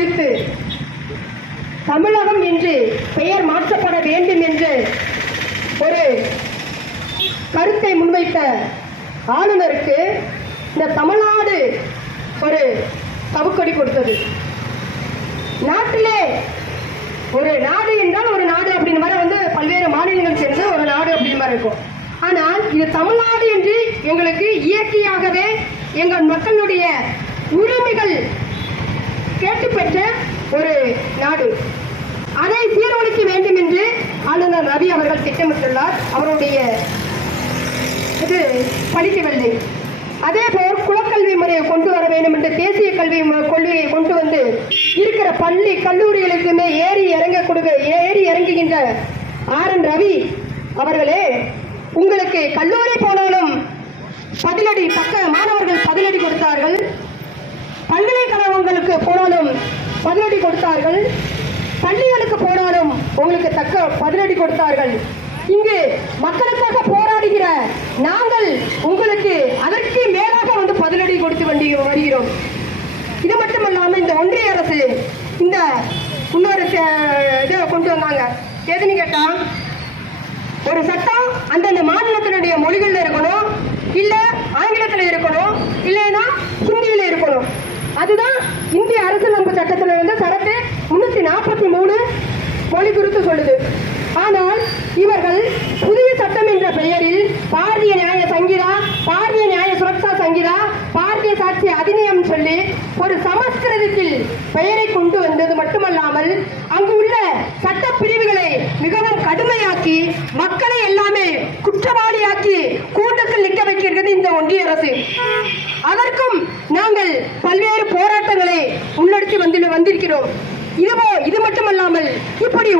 குறித்து தமிழகம் என்று பெயர் மாற்றப்பட வேண்டும் என்று ஒரு கருத்தை முன்வைத்த ஆளுநருக்கு இந்த தமிழ்நாடு ஒரு சவுக்கடி கொடுத்தது. நாட்டிலே ஒரு நாடு என்றால் ஒரு நாடு அப்படின்னு மாதிரி பல்வேறு மாநிலங்கள் சேர்ந்து ஒரு நாடு அப்படின்னு மாதிரி இருக்கும். ஆனால் இது தமிழ்நாடு என்று எங்களுக்கு இயற்கையாகவே எங்கள் மக்களுடைய உரிமைகள் கேட்டு பெற்ற ஒரு நாடு. அதை சீரழிக்க வேண்டும் என்று ஆளுநர் ரவி அவர்கள் திட்டமிட்டுள்ளார். அவருடைய இது படிக்கவில்லை. அதே போல் குலக்கல்வி முறையை கொண்டு வர வேண்டும் என்று தேசிய கல்வி கொள்கையை கொண்டு வந்து இருக்கிற பள்ளி கல்லூரிகளுக்குமே ஏறி இறங்குகின்ற RN ரவி அவர்களே, உங்களுக்கு கல்லூரி போனாலும் பதிலடி தக்க மாணவர்கள் பதிலடி கொடுத்தார்கள், பல்கலைக்கழகங்களுக்கு போனாலும் பதிலடி கொடுத்தார்கள், பள்ளிகளுக்கு போனாலும் உங்களுக்கு தக்க பதிலடி கொடுத்தார்கள். இங்கு மக்களுக்காக போராடுகிற நாங்கள் உங்களுக்கு அதற்கு மேலாக பதிலடி கொடுத்து வருகிறோம். இது மட்டுமல்லாமல் இந்த ஒன்றிய அரசு இந்த இன்னொரு இதை கொண்டு வந்தாங்க. எதுன்னு கேட்டா, ஒரு சட்டம் அந்தந்த மாநிலத்தினுடைய மொழிகள்ல இருக்கணும், இல்ல ஆங்கிலத்தில் இருக்கணும், இல்லைன்னா ஹிந்தியில இருக்கணும். அதுதான் இந்திய அரசியலமைப்பு சட்டத்தில் சரத்து 343 மொழி குறித்து சொல்லுது. ஆனால் இவர்கள் புதிய சட்டம் என்ற பெயரில் பாரதிய நியாய சங்கீதா, பாரதிய நியாய சுரக்ஷா சங்கீதா, பாரதிய சாட்சி அதிநியம் சொல்லி ஒரு சமஸ்கிருதத்தில் பெயரை கொண்டு வந்தது மட்டுமல்லாமல் அங்கு உள்ள சட்ட பிரிவுகளை மிகவும் கடுமையாக்கி மக்களை எல்லாமே குற்றவாளியாக்கி கூட்டத்தில் நிற்க வைக்கிறது இந்த ஒன்றிய அரசு. அதற்கும் நாங்கள் பல்வேறு போராட்டங்களை முன்னெடுத்து வந்திருக்கிறோம். இது மட்டுமல்லாமல் இப்படி